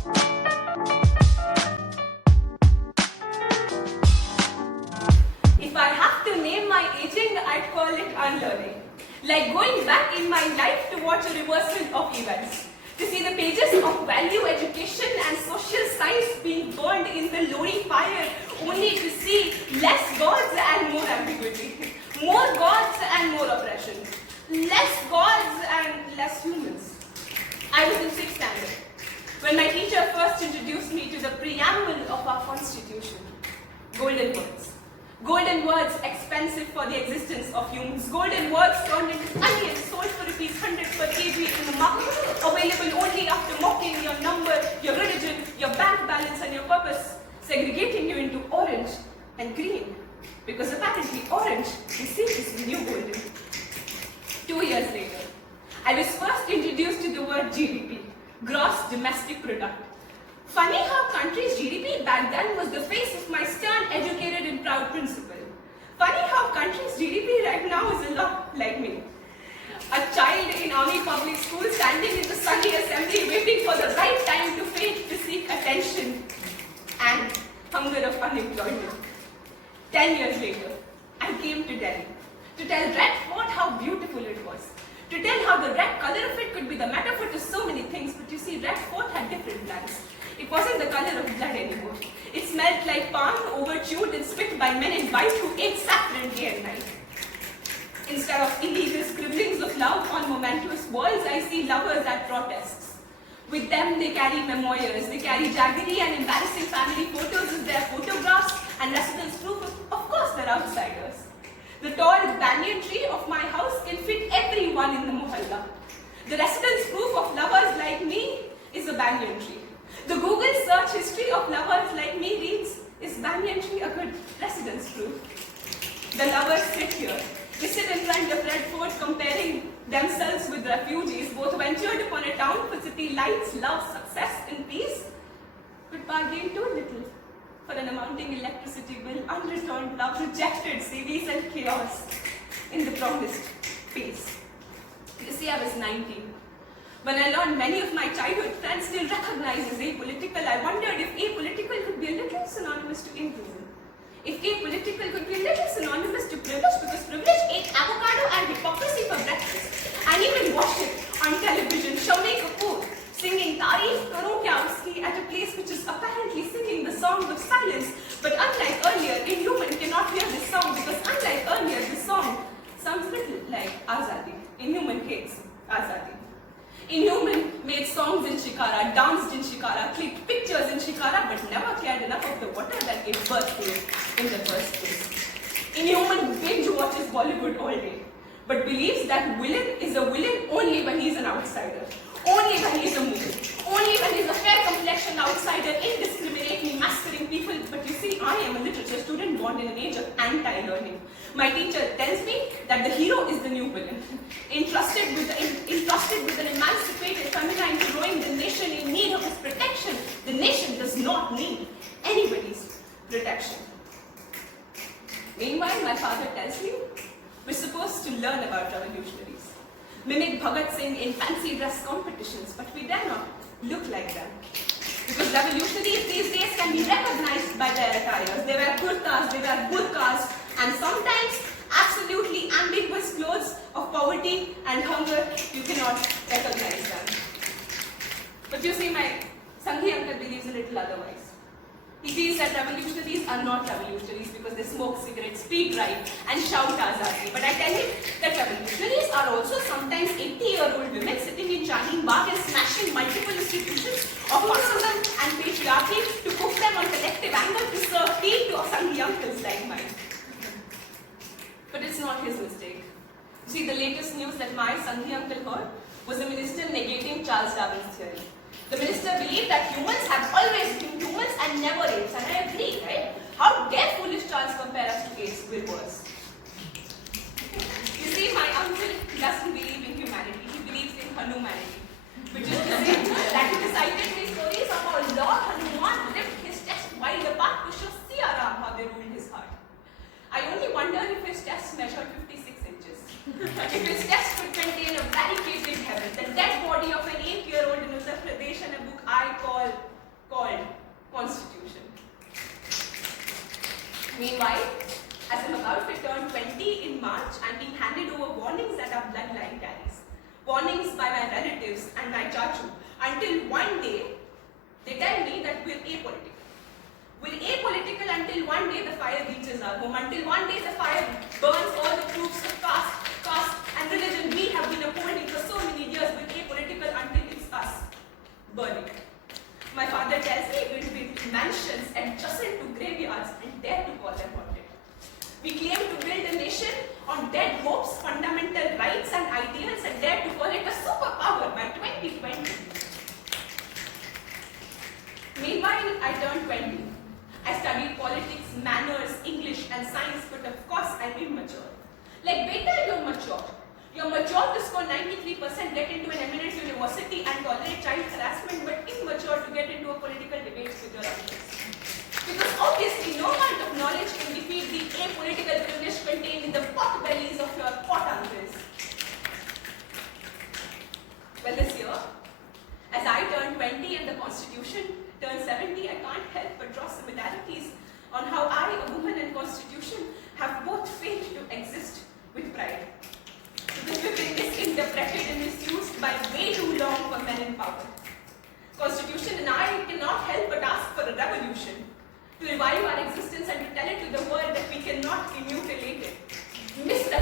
If I have to name my aging, I'd call it unlearning. Like going back in my life to watch a reversal of events. To see the pages of value education and social science being burned in the Lodi fire, only to see less gods and more ambiguity. More gods and more oppression. Less gods and less humans. I was in 6th standard when my teacher first introduced me to the preamble of our constitution. Golden words. Golden words expensive for the existence of humans. Golden words turned into onions sold for ₹100 per kg in the market. Available only after mocking your number, your religion, your bank balance and your purpose. Segregating you into orange and green. Because apparently orange, you see, is the new golden. 2 years later, I was first introduced to the word GDP. Gross Domestic Product. Funny how country's GDP back then was the face of my stern, educated and proud principal. Funny how country's GDP right now is a lot like me. A child in army public school standing in the sunny assembly waiting for the right time to faint to seek attention and hunger of unemployment. 10 years later, I came to Delhi to tell Red Fort how beautiful it was. To tell how the red color of it could be the metaphor to so many things, but you see, Red Fort had different plans. It wasn't the color of blood anymore. It smelled like palm, overchewed and spit by men in white who ate saffron day and night. Instead of illegal scribblings of love on momentous walls, I see lovers at protests. With them, they carry memoirs, they carry jaggery and embarrassing family photos as their photographs and residence proof. Of course, they're outsiders. The tall banyan tree of my house can fit everyone in the mohalla. The residence proof of lovers like me is a banyan tree. The Google search history of lovers like me reads, is banyan tree a good residence proof? The lovers sit here. They sit in front of Red Fort comparing themselves with refugees, both ventured upon a town for city lights, love, success and peace, but bargained too little for an amounting electricity bill, unreturned love, rejected CVs and chaos in the promised peace. You see, I was 19. When I learned many of my childhood friends still recognize as apolitical, I wondered if apolitical could be a little synonymous to inclusion. If apolitical could be a little synonymous to privilege, because privilege ate avocado and hypocrisy for breakfast, and even watched it on television. Shammi Kapoor singing Tareef Karo Kya Uski at a place which is apparently singing the song of silence. But unlike earlier, Inhuman cannot hear this song because unlike earlier, this song sounds little like Azadi. Inhuman hates Azadi. Inhuman made songs in Shikara, danced in Shikara, clicked pictures in Shikara, but never cared enough of the water that gave birth to it in the first place. Inhuman binge watches Bollywood all day, but believes that villain is a villain only when he's an outsider, only when he's a Mughal, only when he's a fair complexion outsider, indiscriminately massacring people. But you see, I am a literature student born in an age of anti-learning. My teacher tells me that the hero is the new villain, entrusted with an emancipated feminine heroine, the nation in need of his protection. The nation does not need anybody's protection. Meanwhile, my father tells me we're supposed to learn about revolutionaries, mimic Bhagat Singh in fancy dress competitions, but we dare not look like them. Because revolutionaries these days can be recognized by their attires. They wear kurtas, they wear burqas, and sometimes absolutely ambiguous clothes of poverty and hunger. You cannot recognize them. But you see, my Sanghi uncle believes a little otherwise. He feels that revolutionaries are not revolutionaries because they smoke cigarettes, speed drive, and shout Azadi. But I tell him that revolutionaries are also sometimes 80-year-old women sitting in Chandni Bagh and smashing multiple institutions of fascism and patriarchy to cook them on collective anger to serve tea to Sanghi uncles like mine. But it's not his mistake. You see, the latest news that my Sanghi uncle heard was a minister negating Charles Darwin's theory. The minister believed that humans have always been humans and never apes, and I agree, right? How dare foolish Charles compare us to apes with words? You see, my uncle doesn't believe in humanity, he believes in Hanumanity. Which is to say that he recited these stories of how Lord Hanuman lifted his chest wide apart to show Siya Ram how they ruled his heart. I only wonder if his chest measured 56 inches. If his chest could contain a barricaded heaven, the dead body of an 8-year-old in Uttar Pradesh, and a book I call Meanwhile, as I'm about to turn 20 in March, I'm being handed over warnings that our bloodline carries. Warnings by my relatives and my chachu, until one day they tell me that we're apolitical. We're apolitical until one day the fire reaches our home, until one day the fire burns all the proofs of caste and religion we have been upholding for so many years. We're apolitical until it's us burning. My father tells me we'll build mansions adjacent to graveyards and dare to call them haunted. We claim to build a nation on dead hopes, fundamental rights and ideals and dare to call it a superpower by 2020. Meanwhile, I turned 20. I studied politics, manners, English and science, but of course I'm immature. Like, beta, you're mature. You're mature to score 93%, get into an eminent university and tolerate child harassment, but immature to get into a political debate with your uncles. Because obviously no amount of knowledge can defeat the apolitical privilege contained in the pot bellies of your pot uncles. Well, this year, as I turn 20 and the Constitution turns 70, I can't help but draw similarities on how I, a woman and Constitution, have both failed to exist with pride. Because we've been misinterpreted and misused by way too long for men in power. Constitution and I cannot help but ask for a revolution, to revive our existence and to tell it to the world that we cannot be mutilated, misrepresented,